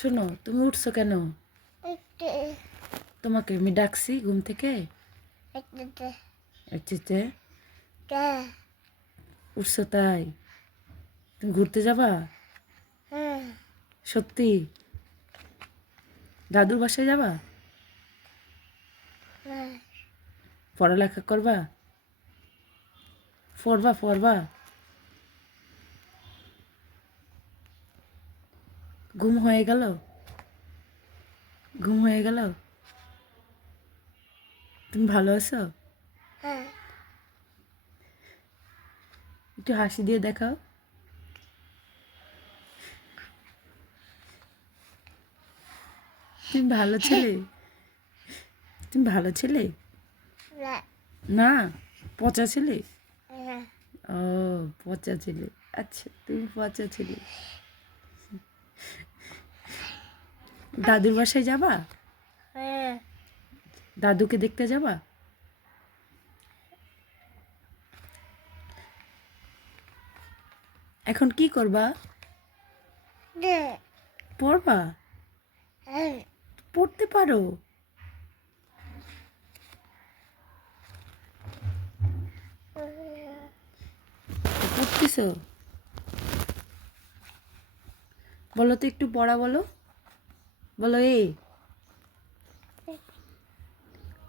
শোনো, তুমি উঠছো কেন? তোমাকে আমি ডাকছি ঘুম থেকে? এসেছে উঠছো তাই? তুমি ঘুরতে যাবা? সত্যি? দাদুর বাসায় যাবা? পড়ালেখা করবা? পড়বা পড়বা? ঘুম হয়ে গেল? ঘুম হয়ে গেল? তুমি ভালো আছো? একটু হাসি দিয়ে দেখাও। তুমি ভালো ছেলে? তুমি ভালো ছেলে? না, পচা ছেলে? ও, পচা ছেলে। আচ্ছা, তুমি পচা ছেলে। দাদুর বাসায় যাবা? দাদুকে দেখতে যাবা? এখন কি করবা? পড়বা? পড়তে পারো? পড়তেছো? বলো তো, একটু পড়া বলো। বলো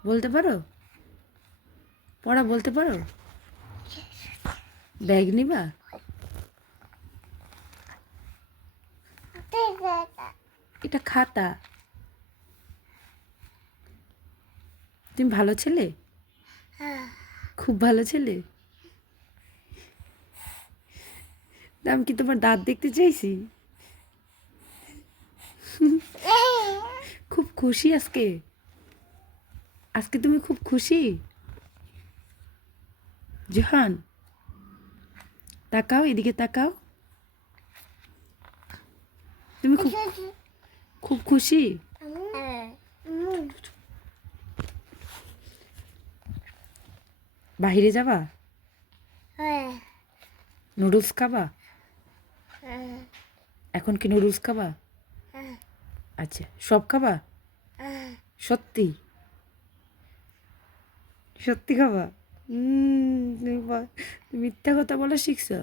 বলতে পারো? পড়া বলতে পারো? ব্যাগ নিবা? এটা খাতা। তুমি ভালো ছেলে? খুব ভালো ছেলে? আমি কি তোমার দাঁত দেখতে চাইছি? খুব খুশি আজকে? আজকে তুমি খুব খুশি? জোহান, তাকাও, এদিকে তাকাও। তুমি খুব খুব খুশি? বাহিরে যাবা? নুডলস খাবা? এখন কি নুডলস খাবা? আচ্ছা, সব খাবা? সত্যি? সত্যি খাবা? তুমি তুমি মিথ্যা কথা বলা শিখছো?